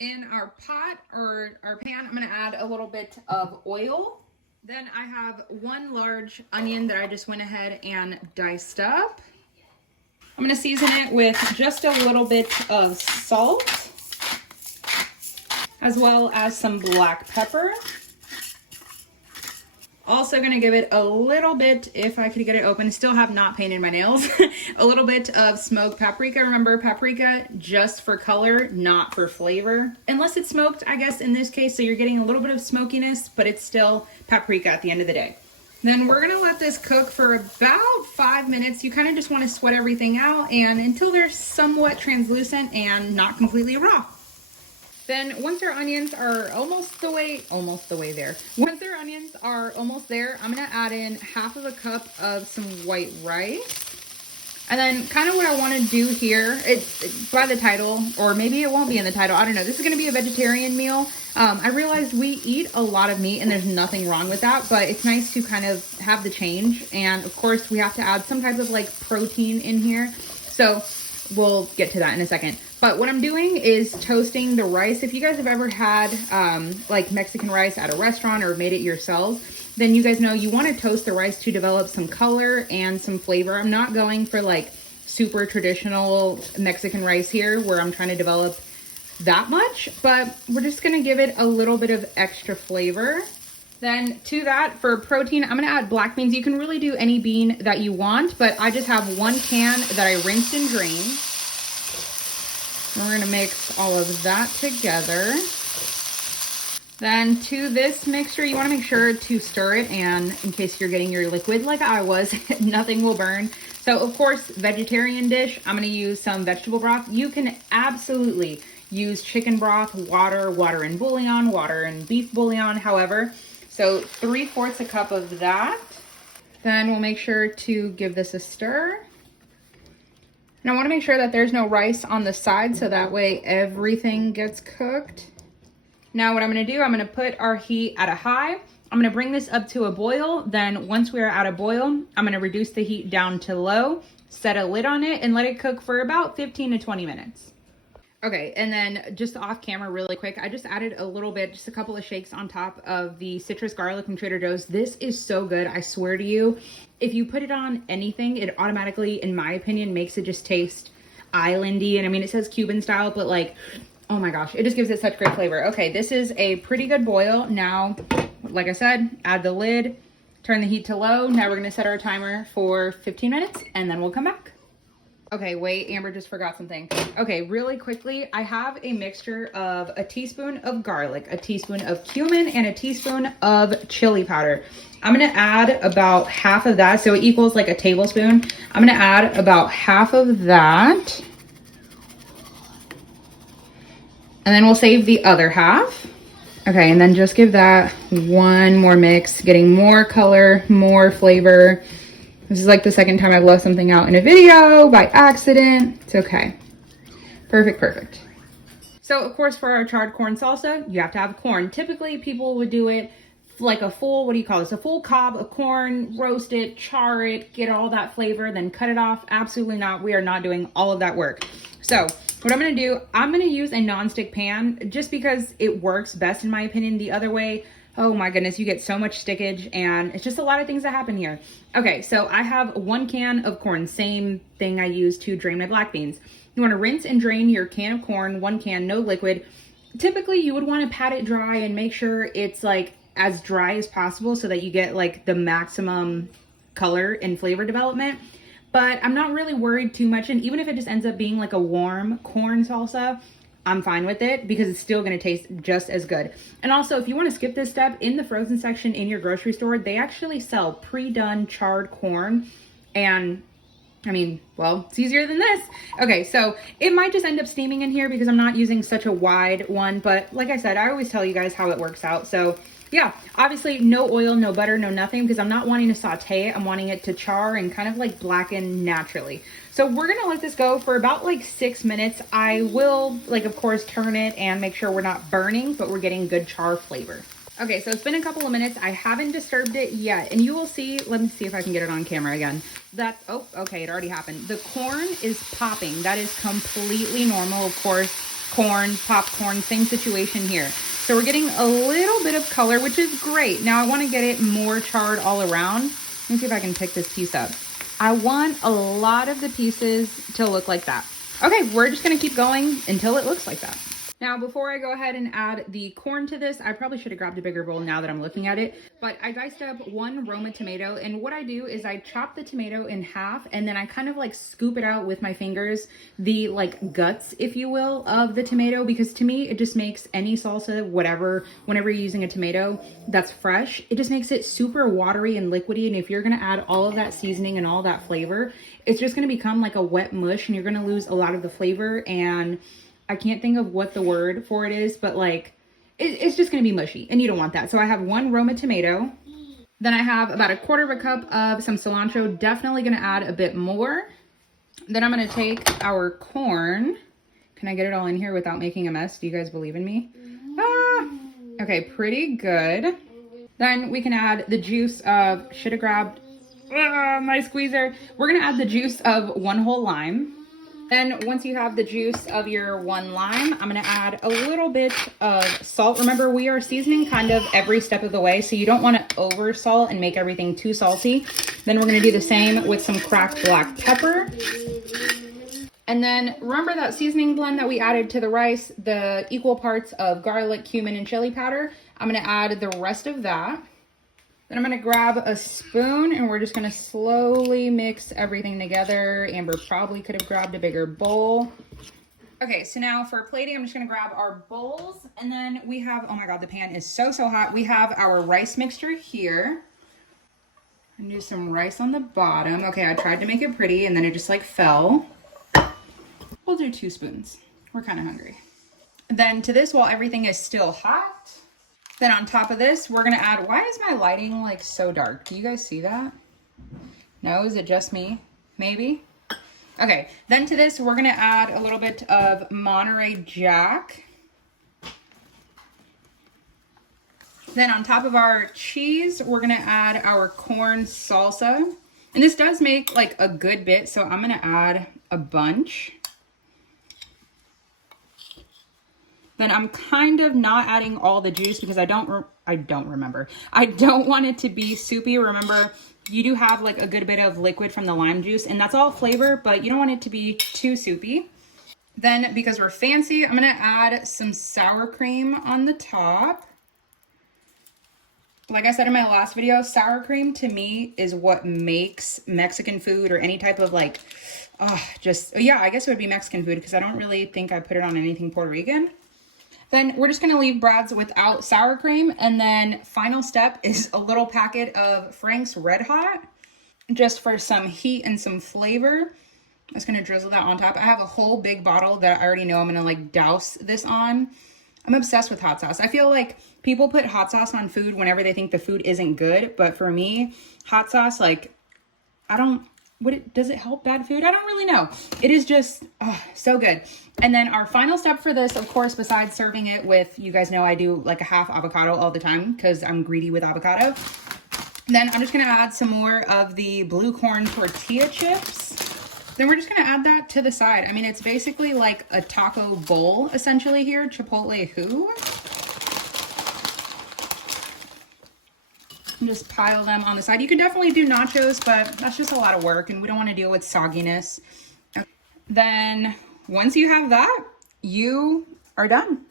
In our pot or our pan, I'm gonna add a little bit of oil. Then I have one large onion that I just went ahead and diced up. I'm gonna season it with just a little bit of salt, as well as some black pepper. Also gonna give it a little bit, if I could get it open, still have not painted my nails, a little bit of smoked paprika. Remember, paprika just for color, not for flavor. Unless it's smoked, I guess in this case, so you're getting a little bit of smokiness, but it's still paprika at the end of the day. Then we're gonna let this cook for about 5 minutes. You kind of just wanna sweat everything out and until they're somewhat translucent and not completely raw. Then once our onions are almost the way there. Once our onions are almost there, I'm gonna add in half of a cup of some white rice. And then kind of what I wanna do here, it's by the title, or maybe it won't be in the title, I don't know. This is gonna be a vegetarian meal. I realized we eat a lot of meat and there's nothing wrong with that, but it's nice to kind of have the change. And of course we have to add some type of like protein in here. So we'll get to that in a second. But what I'm doing is toasting the rice. If you guys have ever had like Mexican rice at a restaurant or made it yourselves, then you guys know you want to toast the rice to develop some color and some flavor. I'm not going for like super traditional Mexican rice here where I'm trying to develop that much, but we're just gonna give it a little bit of extra flavor. Then to that, for protein, I'm gonna add black beans. You can really do any bean that you want, but I just have 1 can that I rinsed and drained. We're gonna mix all of that together. Then to this mixture, you wanna make sure to stir it, and in case you're getting your liquid like I was, nothing will burn. So of course, vegetarian dish, I'm gonna use some vegetable broth. You can absolutely use chicken broth, water and bouillon, water and beef bouillon, however. So 3/4 a cup of that. Then we'll make sure to give this a stir. And I want to make sure that there's no rice on the side so that way everything gets cooked. Now what I'm going to do, I'm going to put our heat at a high. I'm going to bring this up to a boil. Then once we are at a boil, I'm going to reduce the heat down to low, set a lid on it, and let it cook for about 15 to 20 minutes. Okay, and then just off camera really quick, I just added a little bit, just a couple of shakes on top of the citrus garlic from Trader Joe's. This is so good, I swear to you. If you put it on anything, it automatically, in my opinion, makes it just taste islandy. And I mean, it says Cuban style, but like, oh my gosh, it just gives it such great flavor. Okay, this is a pretty good boil. Now, like I said, add the lid, turn the heat to low. Now we're gonna set our timer for 15 minutes and then we'll come back. Okay, wait, Amber just forgot something. Okay, really quickly, I have a mixture of a teaspoon of garlic, a teaspoon of cumin, and a teaspoon of chili powder. I'm gonna add about half of that, so it equals like a tablespoon. I'm gonna add about half of that. And then we'll save the other half. Okay, and then just give that one more mix, getting more color, more flavor. This is like the second time I've left something out in a video by accident. It's okay. Perfect, perfect. So of course for our charred corn salsa, you have to have corn. Typically people would do it like a full, what do you call this? A full cob of corn, roast it, char it, get all that flavor, then cut it off. Absolutely not. We are not doing all of that work. So what I'm gonna do, I'm gonna use a nonstick pan just because it works best in my opinion. The other way, oh my goodness, you get so much stickage and it's just a lot of things that happen here. Okay, so I have 1 can of corn, same thing I use to drain my black beans. You wanna rinse and drain your can of corn, 1 can, no liquid. Typically you would wanna pat it dry and make sure it's like as dry as possible so that you get like the maximum color and flavor development. But I'm not really worried too much, and even if it just ends up being like a warm corn salsa, I'm fine with it because it's still gonna taste just as good. And also, if you wanna skip this step, in the frozen section in your grocery store, they actually sell pre-done charred corn. And I mean, well, it's easier than this. Okay, so it might just end up steaming in here because I'm not using such a wide one, but like I said, I always tell you guys how it works out. So yeah, obviously no oil, no butter, no nothing, because I'm not wanting to saute it. I'm wanting it to char and kind of like blacken naturally. So we're gonna let this go for about like 6 minutes. I will, like, of course, turn it and make sure we're not burning, but we're getting good char flavor. Okay, so it's been a couple of minutes. I haven't disturbed it yet, and you will see, let me see if I can get it on camera again. That's, oh, okay, it already happened. The corn is popping. That is completely normal, of course. corn, popcorn, same situation here. So we're getting a little bit of color, which is great. Now I want to get it more charred all around. Let me see if I can pick this piece up. I want a lot of the pieces to look like that. Okay, we're just gonna keep going until it looks like that. Now, before I go ahead and add the corn to this, I probably should have grabbed a bigger bowl now that I'm looking at it, but I diced up one Roma tomato, and what I do is I chop the tomato in half, and then I kind of like scoop it out with my fingers, the like guts, if you will, of the tomato, because to me, it just makes any salsa, whatever, whenever you're using a tomato that's fresh, it just makes it super watery and liquidy, and if you're gonna add all of that seasoning and all that flavor, it's just gonna become like a wet mush, and you're gonna lose a lot of the flavor, and I can't think of what the word for it is, but like, it's just gonna be mushy and you don't want that. So I have one Roma tomato. Then I have about 1/4 cup of some cilantro, definitely gonna add a bit more. Then I'm gonna take our corn. Can I get it all in here without making a mess? Do you guys believe in me? Ah, okay, pretty good. Then we can add the juice of, should have grabbed my squeezer. We're gonna add the juice of 1 whole lime. Then once you have the juice of your 1 lime, I'm gonna add a little bit of salt. Remember, we are seasoning kind of every step of the way, so you don't wanna over salt and make everything too salty. Then we're gonna do the same with some cracked black pepper. And then remember that seasoning blend that we added to the rice, the equal parts of garlic, cumin, and chili powder? I'm gonna add the rest of that. Then I'm gonna grab a spoon and we're just gonna slowly mix everything together. Amber probably could have grabbed a bigger bowl. Okay, so now for plating, I'm just gonna grab our bowls, and then we have, oh my God, the pan is so hot. We have our rice mixture here. And do some rice on the bottom. Okay, I tried to make it pretty and then it just like fell. We'll do 2 spoons. We're kind of hungry. Then to this, while everything is still hot, then on top of this, we're gonna add, why is my lighting like so dark? Do you guys see that? No, is it just me? Maybe? Okay, then to this, we're gonna add a little bit of Monterey Jack. Then on top of our cheese, we're gonna add our corn salsa. And this does make like a good bit, so I'm gonna add a bunch. Then I'm kind of not adding all the juice because I don't remember. I don't want it to be soupy. Remember, you do have like a good bit of liquid from the lime juice, and that's all flavor, but you don't want it to be too soupy. Then because we're fancy, I'm gonna add some sour cream on the top. Like I said in my last video, sour cream to me is what makes Mexican food or any type of like, yeah, I guess it would be Mexican food because I don't really think I put it on anything Puerto Rican. Then we're just gonna leave Brad's without sour cream. And then final step is a little packet of Frank's Red Hot, just for some heat and some flavor. I'm just gonna drizzle that on top. I have a whole big bottle that I already know I'm gonna like douse this on. I'm obsessed with hot sauce. I feel like people put hot sauce on food whenever they think the food isn't good. But for me, hot sauce, like, does it help bad food? I don't really know. It is just so good. And then our final step for this, of course, besides serving it with, you guys know I do like a half avocado all the time because I'm greedy with avocado. Then I'm just gonna add some more of the blue corn tortilla chips. Then we're just gonna add that to the side. I mean, it's basically like a taco bowl essentially here, Chipotle who. And just pile them on the side. You could definitely do nachos, but that's just a lot of work and we don't want to deal with sogginess. Then once you have that, you are done.